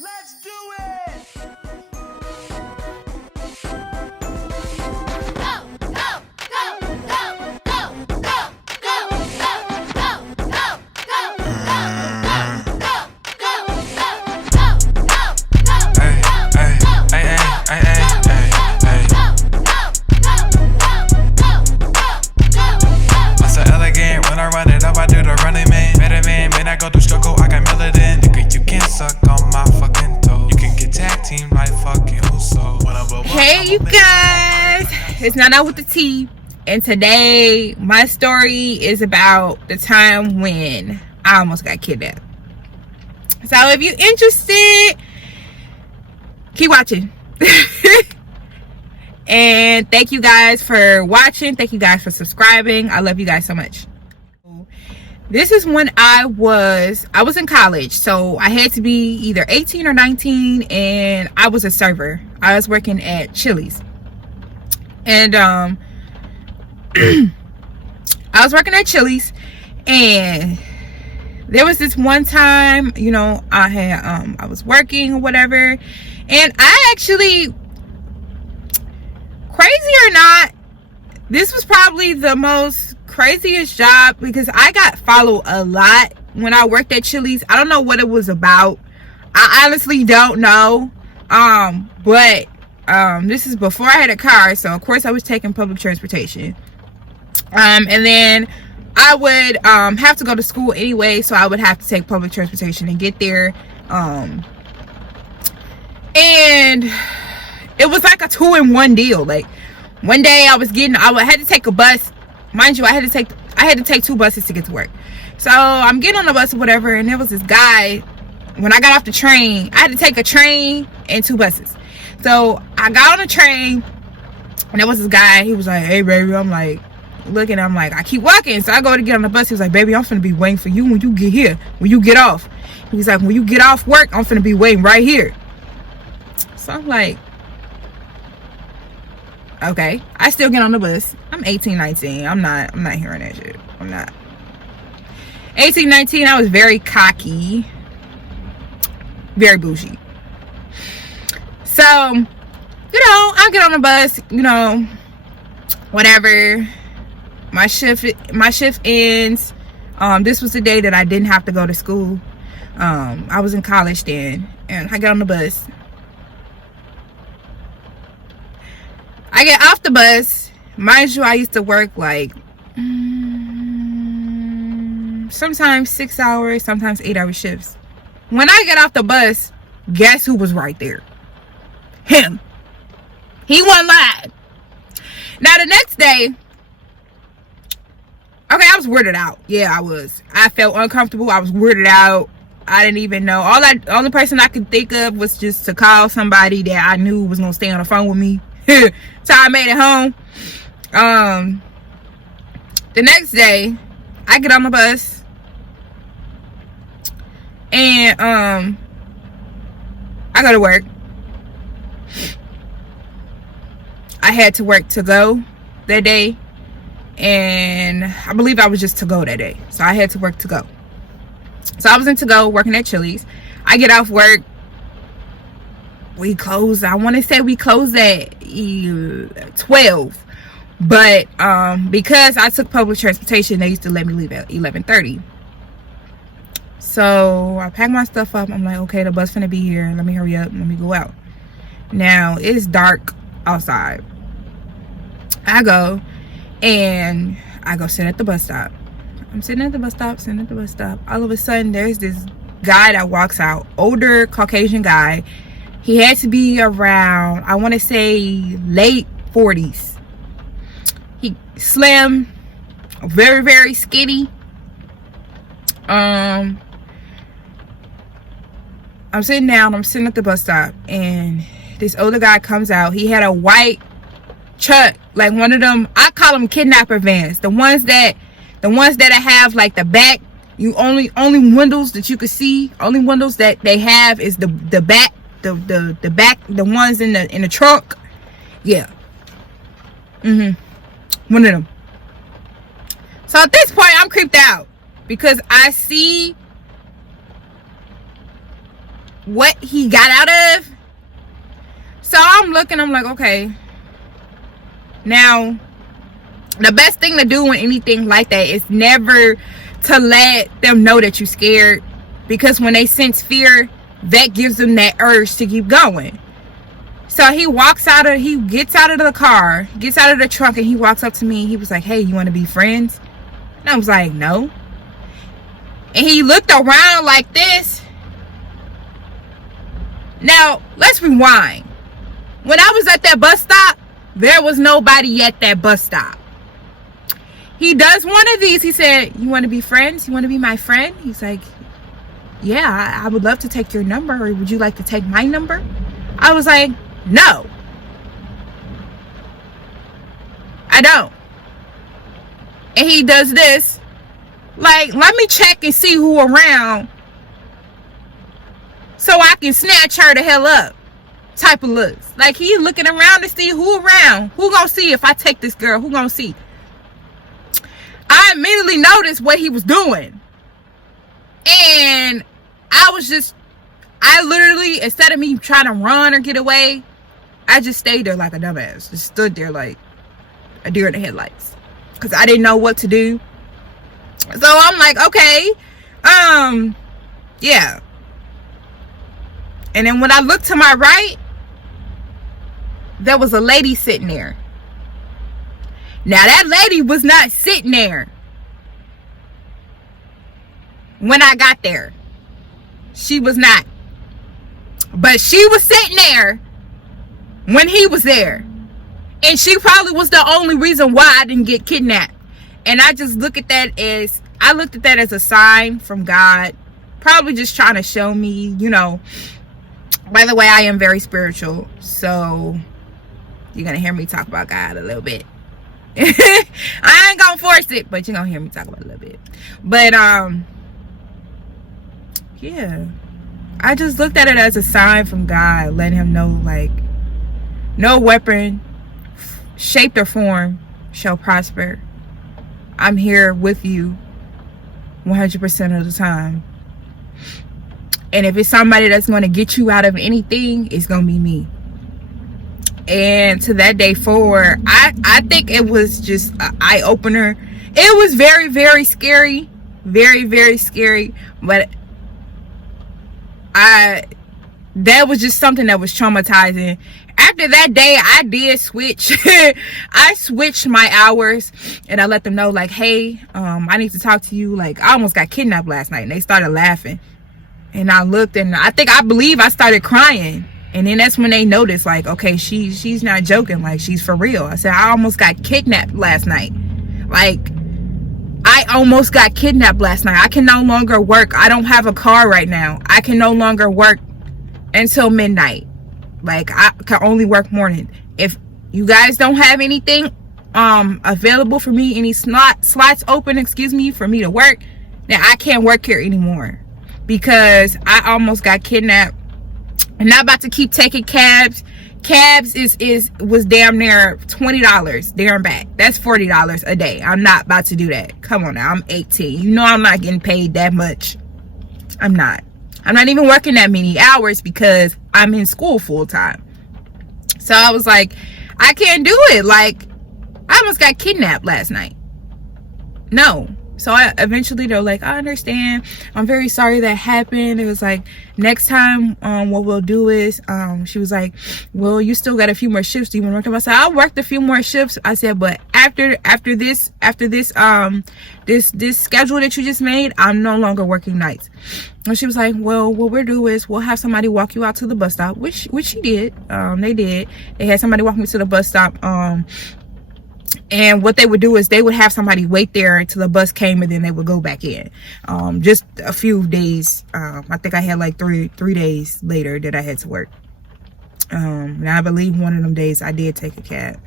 Let's do it! Hey you guys, it's Nana with the T, and today my story is about the time when I almost got kidnapped. So if you're interested, keep watching. And thank you guys for watching. Thank you guys for subscribing. I love you guys so much. This is when I was in college, so I had to be either 18 or 19, and I was a server. I was working at Chili's, and I was working at Chili's, and there was this one time, you know, I was working or whatever, and I actually, crazy or not, this was probably the most craziest job because I got followed a lot when I worked at Chili's. I don't know what it was about. I honestly don't know. But this is before I had a car, so of course I was taking public transportation. And then I would have to go to school anyway, so I would have to take public transportation and get there. And it was like a 2-in-1 deal. Like, one day I had to take a bus. Mind you, I had to take 2 buses to get to work. So I'm getting on the bus or whatever, and there was this guy. When I got off the train, I had to take a train and 2 buses. So I got on the train, and there was this guy. He was like, "Hey baby," I'm like, looking, I'm like, I keep walking. So I go to get on the bus. He was like, "Baby, I'm finna be waiting for you when you get here, when you get off." He's like, "When you get off work, I'm finna be waiting right here." So I'm like, okay. I still get on the bus. I'm 18, 19. I'm not hearing that shit. I'm not. 18, 19, I was very cocky. Very bougie. So, you know, I get on the bus, you know, whatever. My shift ends. This was the day that I didn't have to go to school. I was in college then, and I get on the bus. I get off the bus. Mind you, I used to work like sometimes 6 hours, sometimes 8-hour shifts. When I get off the bus, guess who was right there? Him. He wasn't lying. Now the next day, okay, I was weirded out. Yeah, I was. I felt uncomfortable. I was weirded out. I didn't even know. The only person I could think of was just to call somebody that I knew was gonna stay on the phone with me. So I made it home. The next day, I get on the bus, and I go to work. I had to work to go that day, and I believe I was just to go that day, so I had to work to go. So I was in to go working at Chili's. I get off work. We close. I want to say we closed at 12, but because I took public transportation, they used to let me leave at 11:30. So I packed my stuff up. I'm like, okay, the bus finna be here. Let me hurry up. Let me go out. Now it's dark outside. I go sit at the bus stop. I'm sitting at the bus stop. All of a sudden, there's this guy that walks out. Older Caucasian guy. He had to be around, I want to say, late 40s. He slim, very, very skinny. I'm sitting down. I'm sitting at the bus stop, and this older guy comes out. He had a white truck, like one of them. I call them kidnapper vans. The ones that have like the back. You only windows that you could see. Only windows that they have is the back. The back, the ones in the trunk. Yeah. One of them. So at this point, I'm creeped out because I see what he got out of. So I'm looking, I'm like, okay. Now, the best thing to do when anything like that is never to let them know that you're scared, because when they sense fear, that gives them that urge to keep going. So he gets out of the car, gets out of the trunk, and he walks up to me. He was like, hey, you want to be friends? And I was like, no. And he looked around like this. Now, let's rewind. When I was at that bus stop, there was nobody at that bus stop. He does one of these. He said, you want to be friends? You want to be my friend? He's like, yeah, I would love to take your number. Or would you like to take my number? I was like, no, I don't. And he does this, like, let me check and see who around so I can snatch her the hell up type of looks. Like, he looking around to see who around. Who gonna see if I take this girl? Who gonna see? I immediately noticed what he was doing. And I literally, instead of me trying to run or get away, I just stayed there like a dumbass. Just stood there like a deer in the headlights. Because I didn't know what to do. So I'm like, okay. Yeah. And then when I looked to my right, there was a lady sitting there. Now that lady was not sitting there when I got there. She was not. But she was sitting there when he was there. And she probably was the only reason why I didn't get kidnapped. And I just looked at that as a sign from God. Probably just trying to show me, you know. By the way, I am very spiritual. So you're going to hear me talk about God a little bit. I ain't going to force it, but you're going to hear me talk about it a little bit. But, yeah. I just looked at it as a sign from God, letting him know, like, no weapon, shaped or form, shall prosper. I'm here with you 100% of the time. And if it's somebody that's going to get you out of anything, it's going to be me. And to that day forward, I think it was just an eye-opener. It was very, very scary. Very, very scary. But that was just something that was traumatizing. After that day, I did switch. I switched my hours, and I let them know, like, hey, I need to talk to you. Like, I almost got kidnapped last night, and they started laughing. And I looked, and I believe I started crying. And then that's when they noticed, like, okay, she's not joking, like, she's for real. I said, I almost got kidnapped last night. Like, I almost got kidnapped last night. I can no longer work. I don't have a car right now. I can no longer work until midnight. Like, I can only work morning. If you guys don't have anything available for me, any slots open, for me to work, then I can't work here anymore. Because I almost got kidnapped. I'm not about to keep taking cabs. Cabs was damn near $20 there and back. That's $40 a day. I'm not about to do that. Come on now, I'm 18. You know I'm not getting paid that much. I'm not even working that many hours because I'm in school full time. So I was like, I can't do it. Like, I almost got kidnapped last night. No. So eventually they're like, I understand. I'm very sorry that happened. It was like, next time, what we'll do is, she was like, well, you still got a few more shifts. Do you want to work them? I said, I worked a few more shifts. I said, but after this schedule that you just made, I'm no longer working nights. And she was like, well, what we'll do is we'll have somebody walk you out to the bus stop, which she did. They did. They had somebody walk me to the bus stop. And what they would do is they would have somebody wait there until the bus came, and then they would go back in. Just a few days. I think I had like three days later that I had to work. And I believe one of them days I did take a cab.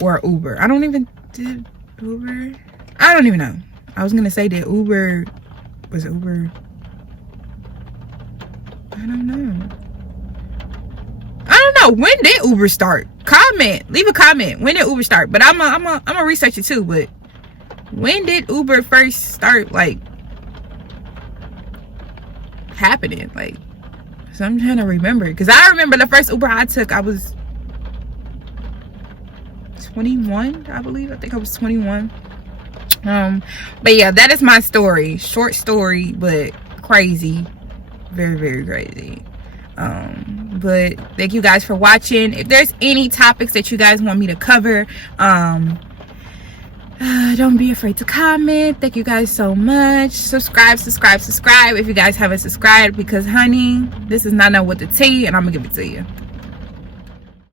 Or Uber. I don't even did Uber. I don't even know. I was gonna say that Uber was Uber. I don't know. I don't know. When did Uber start? Leave a comment. When did Uber start? But I'm gonna research it too. But when did Uber first start? Like, happening. Like, so I'm trying to remember, because I remember the first Uber I took, I was 21, I believe. I think I was 21. But yeah, that is my story. Short story, but crazy. Very, very crazy. But thank you guys for watching. If there's any topics that you guys want me to cover, don't be afraid to comment. Thank you guys so much. Subscribe if you guys haven't subscribed, because honey, this is not know what to tell you, and I'm gonna give it to you.